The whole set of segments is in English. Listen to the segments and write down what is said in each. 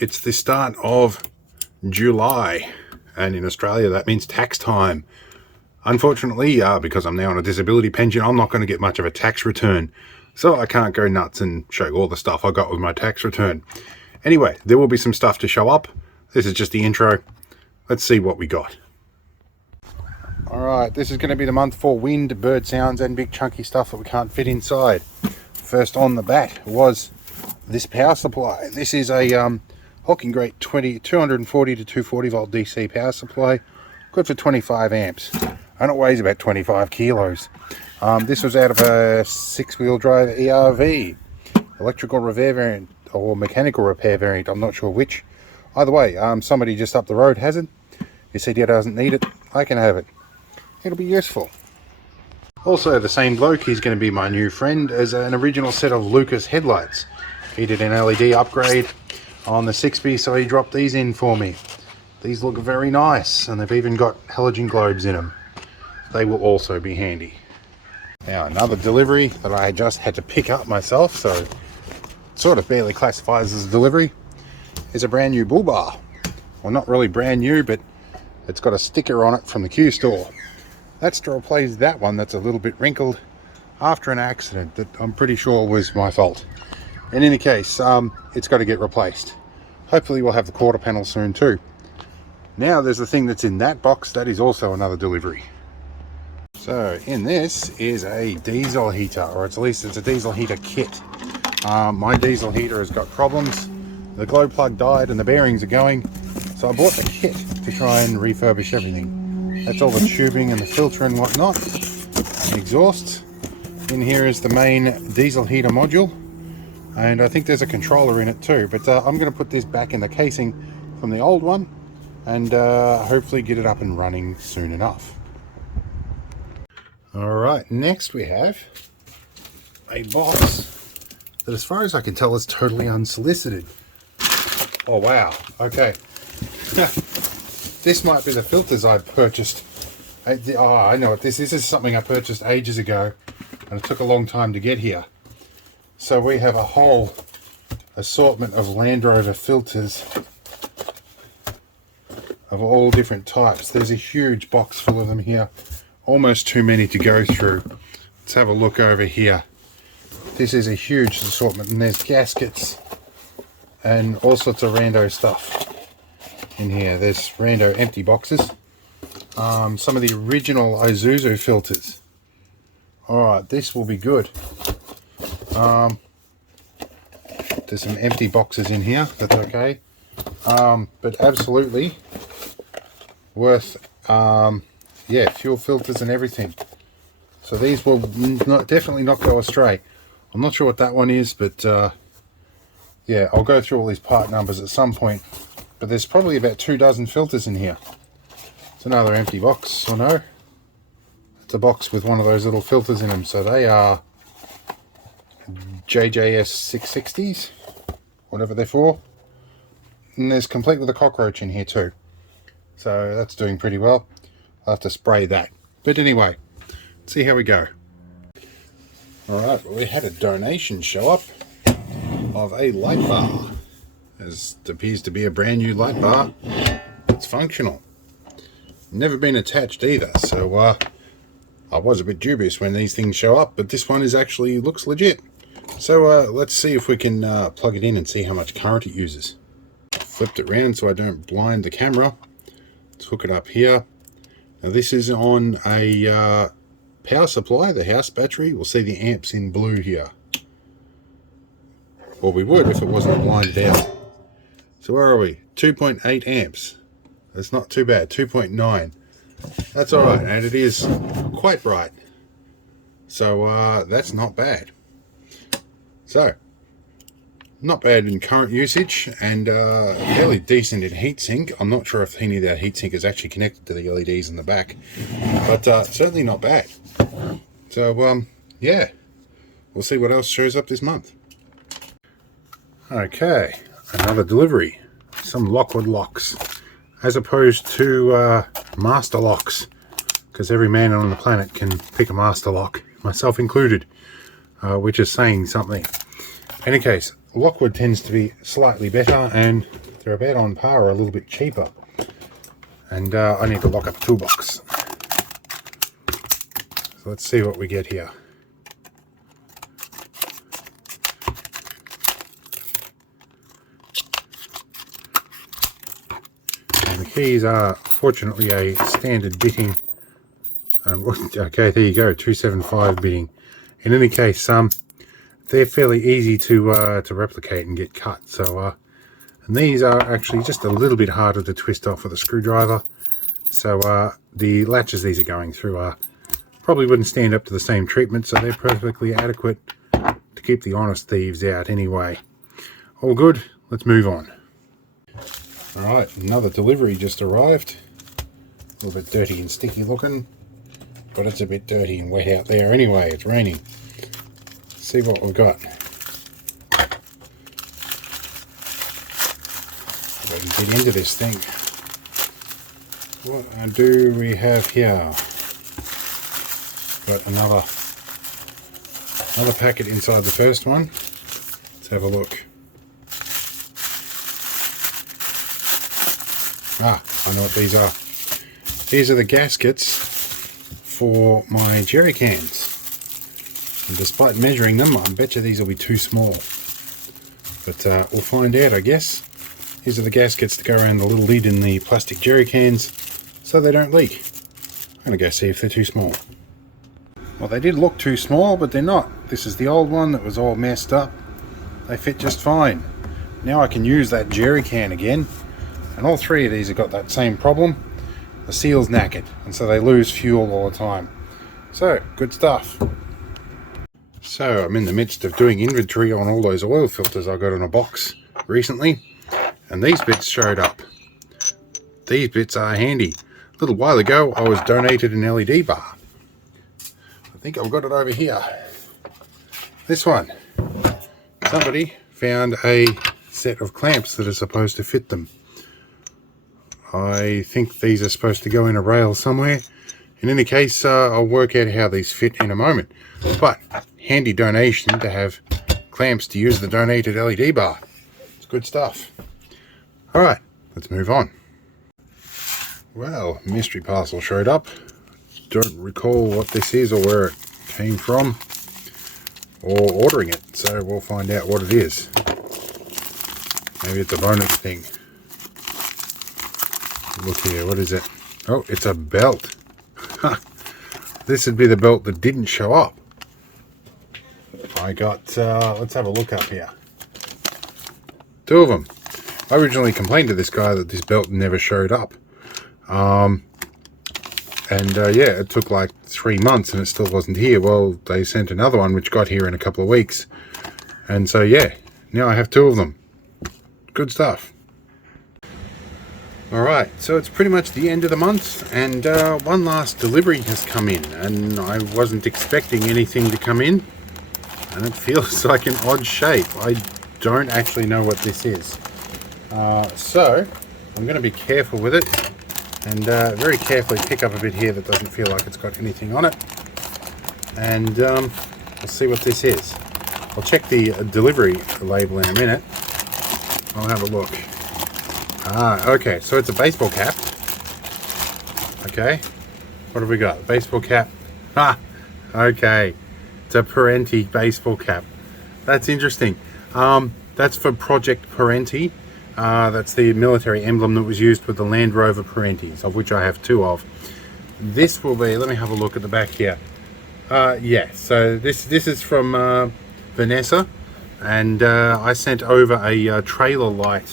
it's the start of July, and in Australia that means tax time. Unfortunately, because I'm now on a disability pension, I'm not going to get much of a tax return, so I can't go nuts and show all the stuff I got with my tax return. Anyway, there will be some stuff to show up. This is just the intro. Let's see what we got. Alright, this is going to be the month for wind, bird sounds and big chunky stuff that we can't fit inside. First on the bat was this power supply. This is a Hawking Great 240 to 240 volt DC power supply, good for 25 amps, and it weighs about 25 kilos. This was out of a 6-wheel drive ERV, electrical repair variant or mechanical repair variant, I'm not sure which. Either way, somebody just up the road has it. He said he doesn't need it, I can have it. It'll be useful. Also, the same bloke, he's going to be my new friend, as an original set of Lucas headlights. He did an LED upgrade on the 6B, so he dropped these in for me. These look very nice, and they've even got halogen globes in them. They will also be handy. Now, another delivery that I just had to pick up myself, so it sort of barely classifies as a delivery, is a brand new bull bar. Well, not really brand new, but it's got a sticker on it from the Q store. That's to replace that one that's a little bit wrinkled after an accident that I'm pretty sure was my fault. In any case, it's got to get replaced. Hopefully we'll have the quarter panel soon too. Now there's the thing that's in that box, that is also another delivery. So in this is a diesel heater, or at least it's a diesel heater kit. My diesel heater has got problems. The glow plug died and the bearings are going, so I bought the kit to try and refurbish everything. That's all the tubing and the filter and whatnot. The exhaust. In here is the main diesel heater module, and I think there's a controller in it too, but I'm going to put this back in the casing from the old one and hopefully get it up and running soon enough. Alright, next we have a box that, as far as I can tell, is totally unsolicited. Oh wow, okay. This might be the filters I purchased. Oh, I know what this is. This is something I purchased ages ago, and it took a long time to get here. So we have a whole assortment of Land Rover filters of all different types. There's a huge box full of them here. Almost too many to go through. Let's have a look over here. This is a huge assortment, and there's gaskets and all sorts of rando stuff in here. There's rando empty boxes. Some of the original Isuzu filters. Alright, this will be good. There's some empty boxes in here, that's okay. But absolutely worth, yeah, fuel filters and everything. So these will definitely not go astray. I'm not sure what that one is, but yeah, I'll go through all these part numbers at some point. But there's probably about 24 filters in here. It's another empty box, I know. It's a box with one of those little filters in them. So they are JJS 660s, whatever they're for. And there's complete with a cockroach in here too. So that's doing pretty well. I'll have to spray that. But anyway, let's see how we go. Alright, well, we had a donation show up of a light bar. This appears to be a brand new light bar. It's functional. Never been attached either, so I was a bit dubious when these things show up, but this one is actually looks legit. So let's see if we can plug it in and see how much current it uses. Flipped it around so I don't blind the camera. Let's hook it up here. Now this is on a power supply, the house battery. We'll see the amps in blue here. Or we would if it wasn't blinded out. So where are we? 2.8 amps. That's not too bad. 2.9. That's alright, and it is quite bright. So that's not bad. So, not bad in current usage, and fairly decent in heatsink. I'm not sure if any of that heatsink is actually connected to the LEDs in the back, but certainly not bad. So yeah, we'll see what else shows up this month. Okay, another delivery. Some Lockwood locks, as opposed to master locks, because every man on the planet can pick a master lock, myself included, which is saying something. In any case, Lockwood tends to be slightly better, and they're about on par or a little bit cheaper. And I need to lock up a toolbox. So let's see what we get here. And the keys are fortunately a standard bitting. Okay, there you go, 275 bitting. In any case, they're fairly easy to replicate and get cut. So, and these are actually just a little bit harder to twist off with a screwdriver. So the latches these are going through probably wouldn't stand up to the same treatment, so they're perfectly adequate to keep the honest thieves out anyway. All good, let's move on. Alright, another delivery just arrived. A little bit dirty and sticky looking, but it's a bit dirty and wet out there anyway, it's raining. Let's see what we've got. If I can get into this thing. What do we have here? Got another packet inside the first one. Let's have a look. I know what these are. These are the gaskets for my jerry cans. And despite measuring them, I bet you these will be too small. But we'll find out, I guess. These are the gaskets to go around the little lid in the plastic jerry cans so they don't leak. I'm going to go see if they're too small. Well, they did look too small, but they're not. This is the old one that was all messed up. They fit just fine. Now I can use that jerry can again. And all three of these have got that same problem. The seal's knackered, and so they lose fuel all the time. So, good stuff. So, I'm in the midst of doing inventory on all those oil filters I got in a box recently. And these bits showed up. These bits are handy. A little while ago, I was donated an LED bar. I think I've got it over here. This one. Somebody found a set of clamps that are supposed to fit them. I think these are supposed to go in a rail somewhere. In any case, I'll work out how these fit in a moment. But, handy donation to have clamps to use the donated LED bar. It's good stuff. Alright, let's move on. Well, mystery parcel showed up. Don't recall what this is or where it came from or ordering it, so we'll find out what it is. Maybe it's a bonus thing. Look here, what is it? Oh, it's a belt. This would be the belt that didn't show up. I got, let's have a look up here. Two of them. I originally complained to this guy that this belt never showed up. Yeah, it took like 3 months and it still wasn't here. Well, they sent another one which got here in a couple of weeks. And so yeah, now I have two of them. Good stuff. Alright, so it's pretty much the end of the month, and one last delivery has come in, and I wasn't expecting anything to come in, and it feels like an odd shape. I don't actually know what this is. So, I'm going to be careful with it, and very carefully pick up a bit here that doesn't feel like it's got anything on it, and we'll see what this is. I'll check the delivery label in a minute. I'll have a look. Okay, so it's a baseball cap. Okay, what have we got? Baseball cap. Okay, it's a Parenti baseball cap. That's interesting. That's for Project Parenti. That's the military emblem that was used with the Land Rover Parentis, of which I have two of. This will be, let me have a look at the back here. Yeah, so this is from Vanessa, and I sent over a trailer light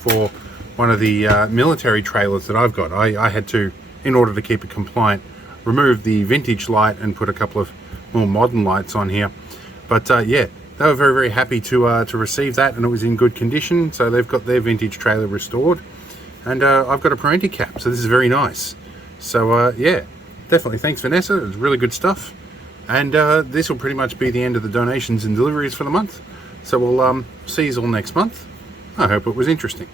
for one of the military trailers that I've got. I had to, in order to keep it compliant, remove the vintage light and put a couple of more modern lights on here. But yeah, they were very, very happy to receive that, and it was in good condition. So they've got their vintage trailer restored, and I've got a Parenti cap, so this is very nice. So yeah, definitely thanks Vanessa, it was really good stuff. And this will pretty much be the end of the donations and deliveries for the month. So we'll see you all next month. I hope it was interesting.